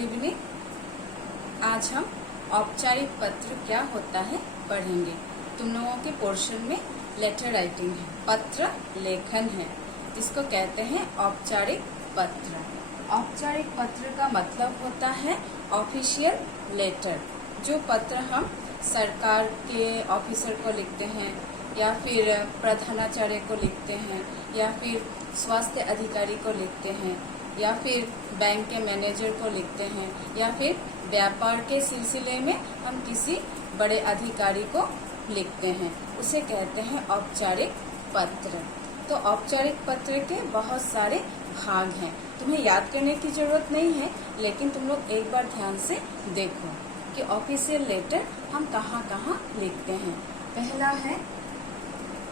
Evening. आज हम औपचारिक पत्र क्या होता है पढ़ेंगे। तुम लोगों के पोर्शन में लेटर राइटिंग है, पत्र लेखन है, जिसको कहते हैं औपचारिक पत्र। औपचारिक पत्र का मतलब होता है ऑफिशियल लेटर। जो पत्र हम सरकार के ऑफिसर को लिखते हैं, या फिर प्रधानाचार्य को लिखते हैं, या फिर स्वास्थ्य अधिकारी को लिखते हैं, या फिर बैंक के मैनेजर को लिखते हैं, या फिर व्यापार के सिलसिले में हम किसी बड़े अधिकारी को लिखते हैं, उसे कहते हैं औपचारिक पत्र। तो औपचारिक पत्र के बहुत सारे भाग हैं, तुम्हें याद करने की जरूरत नहीं है, लेकिन तुम लोग एक बार ध्यान से देखो कि ऑफिशियल लेटर हम कहाँ कहाँ लिखते हैं। पहला है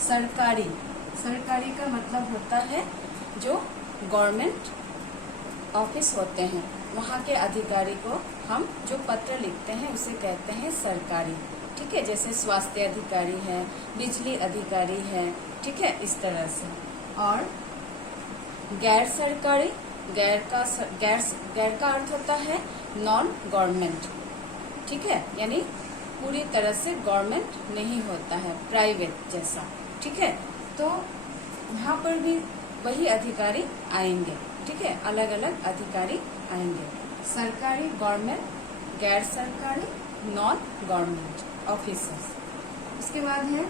सरकारी। सरकारी का मतलब होता है जो गवर्नमेंट ऑफिस होते हैं, वहाँ के अधिकारी को हम जो पत्र लिखते हैं उसे कहते हैं सरकारी। ठीक है, जैसे स्वास्थ्य अधिकारी है, बिजली अधिकारी है, ठीक है, इस तरह से। और गैर सरकारी, गैर का अर्थ होता है नॉन गवर्नमेंट। ठीक है, यानी पूरी तरह से गवर्नमेंट नहीं होता है, प्राइवेट जैसा। ठीक है, तो यहाँ पर भी वही अधिकारी आएंगे। ठीक है, अलग अलग अधिकारी आएंगे, सरकारी, गवर्नमेंट, गैर सरकारी, नॉन गवर्नमेंट ऑफिसर्स। उसके बाद है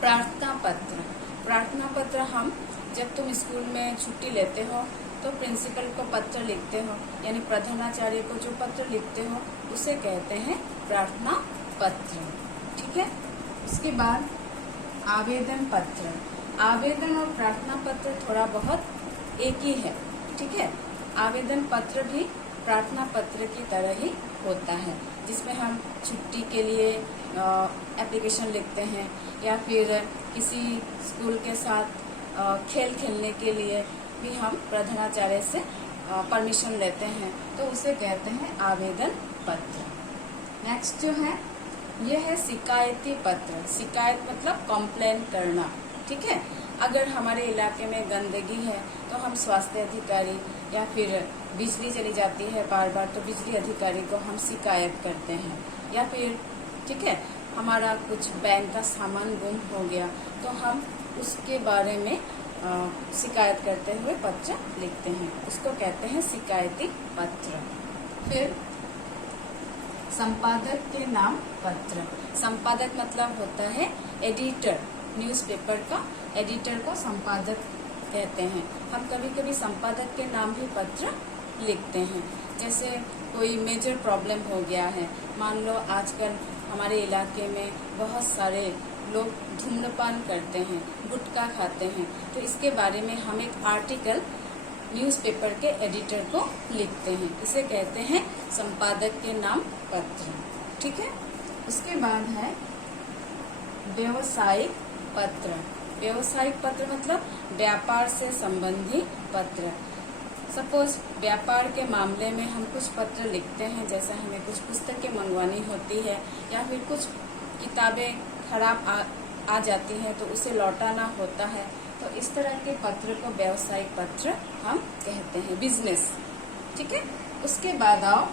प्रार्थना पत्र। प्रार्थना पत्र हम जब तुम स्कूल में छुट्टी लेते हो तो प्रिंसिपल को पत्र लिखते हो, यानी प्रधानाचार्य को जो पत्र लिखते हो उसे कहते हैं प्रार्थना पत्र। ठीक है, उसके बाद आवेदन पत्र। आवेदन और प्रार्थना पत्र थोड़ा बहुत एक ही है। ठीक है, आवेदन पत्र भी प्रार्थना पत्र की तरह ही होता है, जिसमें हम छुट्टी के लिए एप्लीकेशन लिखते हैं, या फिर किसी स्कूल के साथ खेल खेलने के लिए भी हम प्रधानाचार्य से परमिशन लेते हैं, तो उसे कहते हैं आवेदन पत्र। नेक्स्ट जो है ये है शिकायती पत्र। शिकायत मतलब कंप्लेन करना। ठीक है, अगर हमारे इलाके में गंदगी है तो हम स्वास्थ्य अधिकारी, या फिर बिजली चली जाती है बार बार तो बिजली अधिकारी को हम शिकायत करते हैं, या फिर ठीक है हमारा कुछ बैंक का सामान गुम हो गया तो हम उसके बारे में शिकायत करते हुए पत्र लिखते हैं, उसको कहते हैं शिकायती पत्र। फिर संपादक के नाम पत्र। संपादक मतलब होता है एडिटर, न्यूज़पेपर का एडिटर को संपादक कहते हैं। हम कभी कभी संपादक के नाम भी पत्र लिखते हैं। जैसे कोई मेजर प्रॉब्लम हो गया है, मान लो आजकल हमारे इलाके में बहुत सारे लोग धूम्रपान करते हैं, गुटखा खाते हैं, तो इसके बारे में हम एक आर्टिकल न्यूज़पेपर के एडिटर को लिखते हैं, इसे कहते हैं संपादक के नाम पत्र। ठीक है, उसके बाद है व्यवसायिक पत्र। व्यवसायिक पत्र मतलब व्यापार से संबंधी पत्र। सपोज व्यापार के मामले में हम कुछ पत्र लिखते हैं, जैसे हमें कुछ पुस्तकें मंगवानी होती है, या फिर कुछ किताबें खराब आ जाती हैं तो उसे लौटाना होता है, तो इस तरह के पत्र को व्यवसायिक पत्र हम कहते हैं, बिजनेस। ठीक है, उसके बाद आओ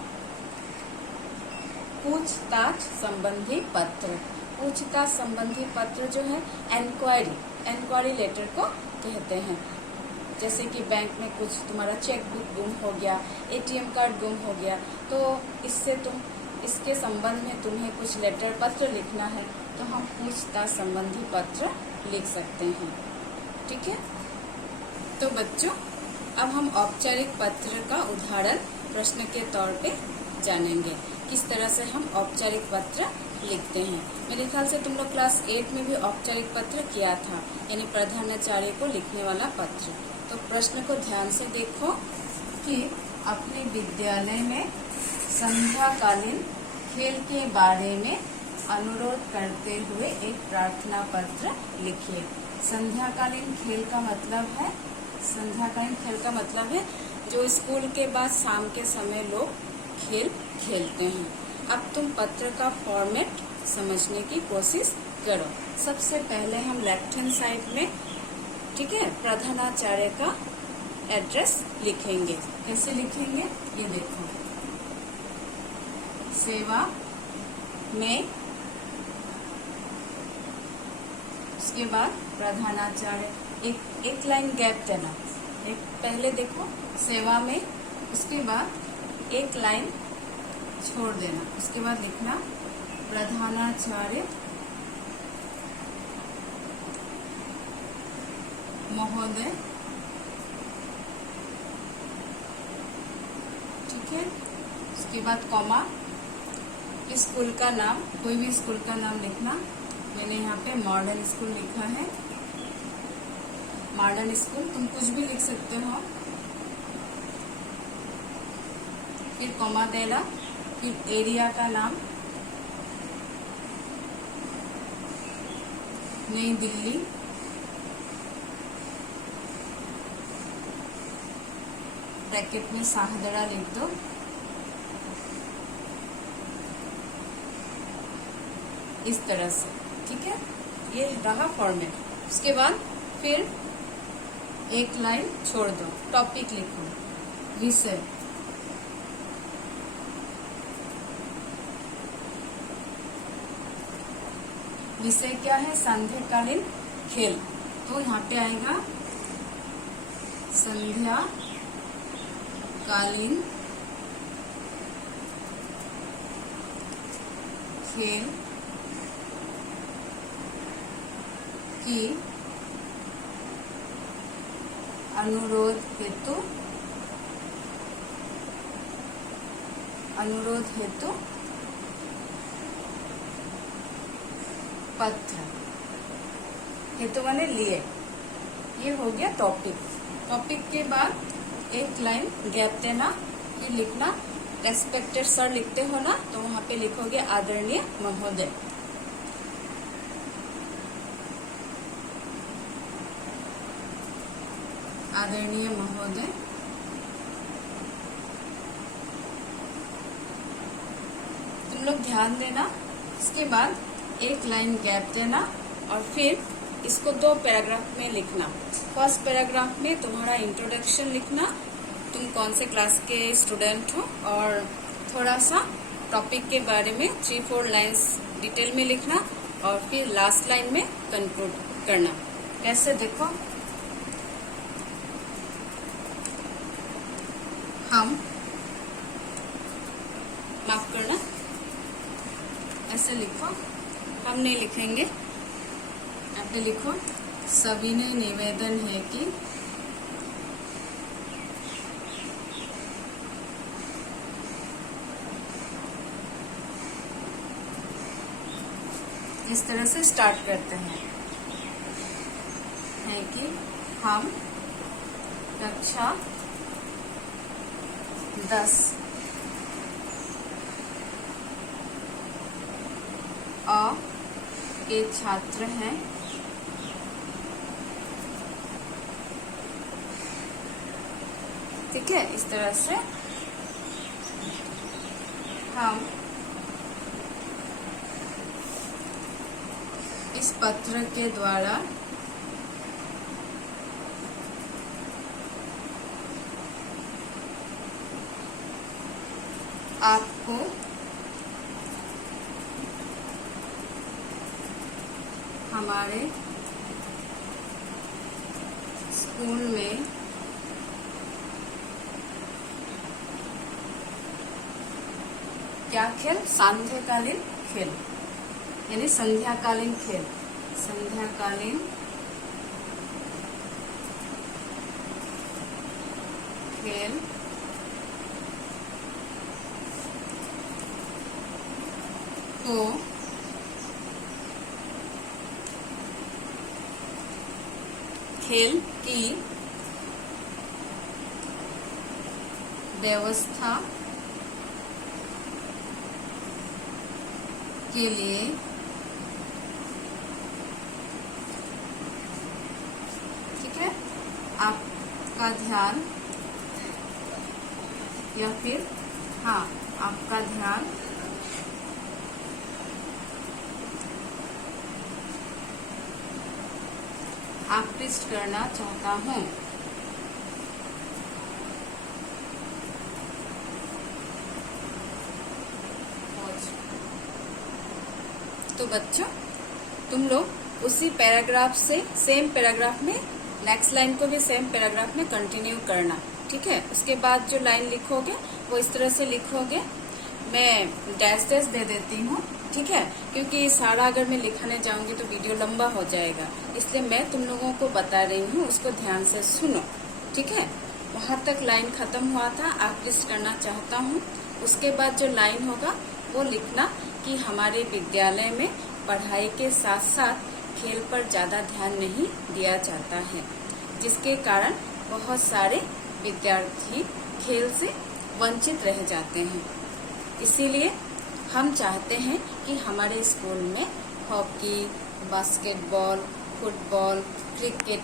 पूछताछ संबंधी पत्र। पूछताछ संबंधी पत्र जो है इंक्वायरी लेटर को कहते हैं। जैसे कि बैंक में कुछ तुम्हारा चेक बुक गुम हो गया, एटीएम कार्ड गुम हो गया, तो इसके संबंध में तुम्हें कुछ लेटर पत्र लिखना है तो हम पूछताछ संबंधी पत्र लिख सकते हैं। ठीक है, तो बच्चों अब हम औपचारिक पत्र का उदाहरण प्रश्न के तौर पे जानेंगे, किस तरह से हम औपचारिक पत्र लिखते हैं। मेरे ख्याल से तुम लोग क्लास 8 में भी औपचारिक पत्र किया था, यानी प्रधानाचार्य को लिखने वाला पत्र। तो प्रश्न को ध्यान से देखो कि अपने विद्यालय में संध्याकालीन खेल के बारे में अनुरोध करते हुए एक प्रार्थना पत्र लिखिए। संध्याकालीन खेल का मतलब है जो स्कूल के बाद शाम के समय लोग खेल खेलते हैं। अब तुम पत्र का फॉर्मेट समझने की कोशिश करो। सबसे पहले हम लेफ्ट हैंड साइड में, ठीक है, प्रधानाचार्य का एड्रेस लिखेंगे। कैसे लिखेंगे ये देखो। सेवा में, उसके बाद प्रधानाचार्य, एक लाइन गैप देना, एक पहले देखो सेवा में, उसके बाद एक लाइन छोड़ देना, उसके बाद लिखना प्रधानाचार्य महोदय, ठीक है। उसके बाद कॉमा, इस स्कूल का नाम, कोई भी स्कूल का नाम लिखना। मैंने यहाँ पे मॉडर्न स्कूल लिखा है, मॉडर्न स्कूल, तुम कुछ भी लिख सकते हो। फिर कॉमा देना, फिर एरिया का नाम, नई दिल्ली, ब्रैकेट में शाहदरा लिख दो, इस तरह से, ठीक है। ये रहा फॉर्मेट। उसके बाद फिर एक लाइन छोड़ दो, टॉपिक लिखो, विषय, विषय क्या है, संध्याकालीन खेल, तो यहाँ पे आएगा संध्याकालीन खेल की अनुरोध हेतु पत्र, हेतु माने लिए। ये हो गया टॉपिक। टॉपिक के बाद एक लाइन गैप देना, फिर लिखना रेस्पेक्टेड सर, लिखते हो ना, तो वहां पे लिखोगे आदरणीय महोदय। आदरणीय महोदय, तुम लोग ध्यान देना। इसके बाद एक लाइन गैप देना और फिर इसको 2 पैराग्राफ में लिखना। फर्स्ट पैराग्राफ में तुम्हारा इंट्रोडक्शन लिखना, तुम कौन से क्लास के स्टूडेंट हो, और थोड़ा सा टॉपिक के बारे में 3-4 लाइन्स डिटेल में लिखना, और फिर लास्ट लाइन में कंक्लूड करना। कैसे देखो, हम, माफ करना, ऐसे लिखो, हम नहीं लिखेंगे, यहाँ पे लिखो सविनय निवेदन है कि इस तरह से स्टार्ट करते हैं, है कि हम कक्षा 10 अ के छात्र हैं, ठीक है। इस तरह से हम इस पत्र के द्वारा आपको हमारे स्कूल में क्या खेल, सांध्यकालीन खेल, यानी संध्याकालीन खेल, संध्याकालीन खेल को खेल की व्यवस्था के लिए ठीक है आपका ध्यान, या फिर हाँ आपका ध्यान आकृष्ट करना चाहता हूँ। तो बच्चों तुम लोग उसी पैराग्राफ से सेम पैराग्राफ में नेक्स्ट लाइन को भी सेम पैराग्राफ में कंटिन्यू करना, ठीक है। उसके बाद जो लाइन लिखोगे वो इस तरह से लिखोगे। मैं डैश डैश दे देती हूँ, ठीक है, क्योंकि सारा अगर मैं लिखने जाऊंगी तो वीडियो लंबा हो जाएगा, इसलिए मैं तुम लोगों को बता रही हूँ, उसको ध्यान से सुनो, ठीक है। वहां तक लाइन खत्म हुआ था, आप लिस्ट करना चाहता हूँ। उसके बाद जो लाइन होगा वो लिखना कि हमारे विद्यालय में पढ़ाई के साथ साथ खेल पर ज्यादा ध्यान नहीं दिया जाता है, जिसके कारण बहुत सारे विद्यार्थी खेल से वंचित रह जाते हैं। इसीलिए हम चाहते हैं कि हमारे स्कूल में hockey, basketball, football, cricket,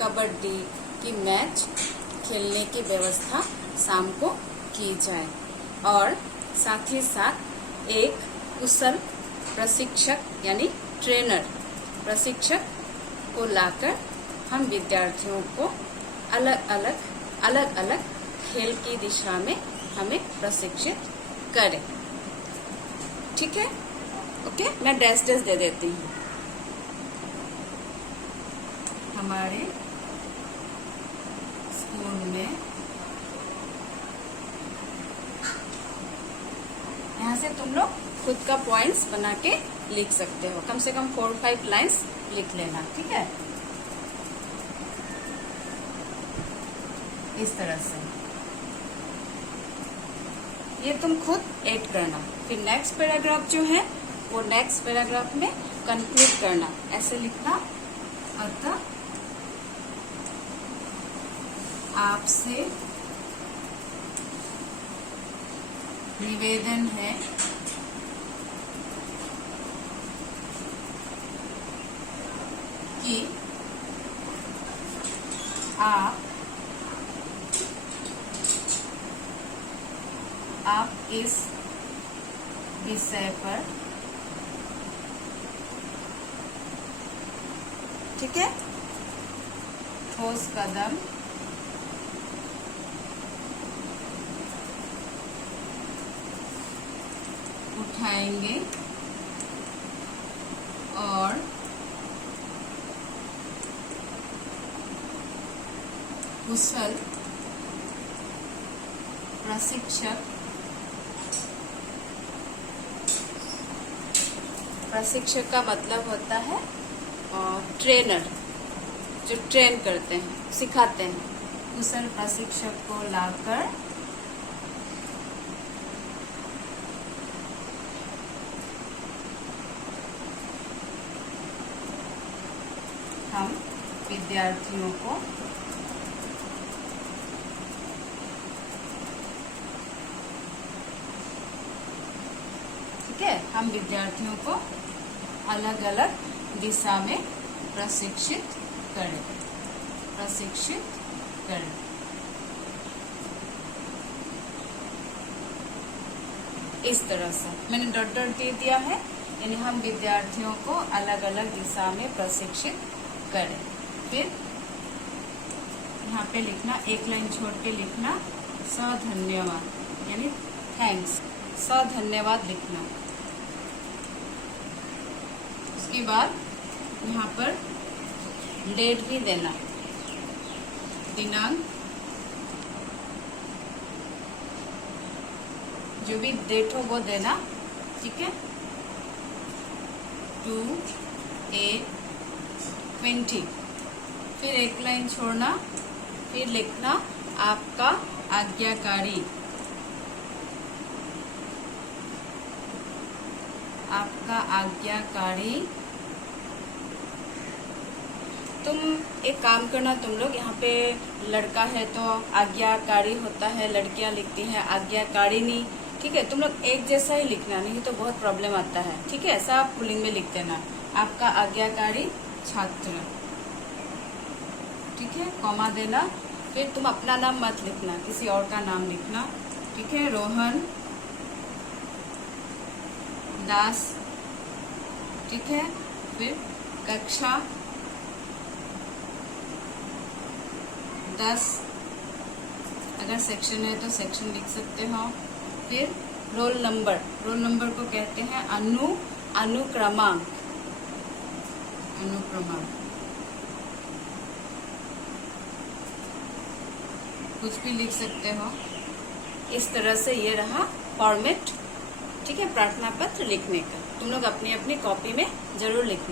kabaddi की मैच खेलने की व्यवस्था शाम को की जाए और साथ ही साथ एक कुशल प्रशिक्षक यानी ट्रेनर प्रशिक्षक को लाकर हम विद्यार्थियों को अलग अलग खेल की दिशा में हमें प्रशिक्षित करें, ठीक है। ओके, मैं डैश डैश दे देती हूँ। हमारे स्कूल में यहाँ से तुम लोग खुद का पॉइंट्स बना के लिख सकते हो, कम से कम 4-5 लाइन्स लिख लेना, ठीक है, इस तरह से। ये तुम खुद ऐड करना, फिर नेक्स्ट पैराग्राफ जो है वो नेक्स्ट पैराग्राफ में कंक्लूड करना, ऐसे लिखना। अतः आपसे निवेदन है कि आप इस विषय पर, ठीक है, ठोस कदम उठाएंगे और कुशल प्रशिक्षक का मतलब होता है ट्रेनर, जो ट्रेन करते हैं, सिखाते हैं। कुशल प्रशिक्षक को लाकर हम विद्यार्थियों को हम विद्यार्थियों को अलग अलग दिशा में प्रशिक्षित करें। इस तरह से मैंने डॉट डॉट दे दिया है, यानी हम विद्यार्थियों को अलग अलग दिशा में प्रशिक्षित करें। फिर यहाँ पे लिखना, एक लाइन छोड़ के लिखना सधन्यवाद, यानी थैंक्स, सधन्यवाद लिखना। उसके बाद यहाँ पर डेट भी देना, दिनांक, जो भी डेट हो वो देना, ठीक है। 2/8/20। फिर एक लाइन छोड़ना, फिर लिखना आपका आज्ञाकारी, आपका आज्ञाकारी। तुम एक काम करना, तुम लोग यहाँ पे लड़का है तो आज्ञाकारी होता है, लड़कियां लिखती हैं आज्ञाकारिणी, ठीक है। तुम लोग एक जैसा ही लिखना, नहीं तो बहुत प्रॉब्लम आता है, ठीक है। ऐसा आप पुल्लिंग में लिख देना, आपका आज्ञाकारी छात्र, ठीक है, कॉमा देना। फिर तुम अपना नाम मत लिखना, किसी और का नाम लिखना, ठीक है। रोहन दास, ठीक है। फिर कक्षा 10, अगर सेक्शन है तो सेक्शन लिख सकते हो। फिर रोल नंबर को कहते हैं अनुक्रमांक। कुछ भी लिख सकते हो। इस तरह से ये रहा फॉर्मेट, ठीक है, प्रार्थना पत्र लिखने का। तुम लोग अपनी अपनी कॉपी में जरूर लिखना।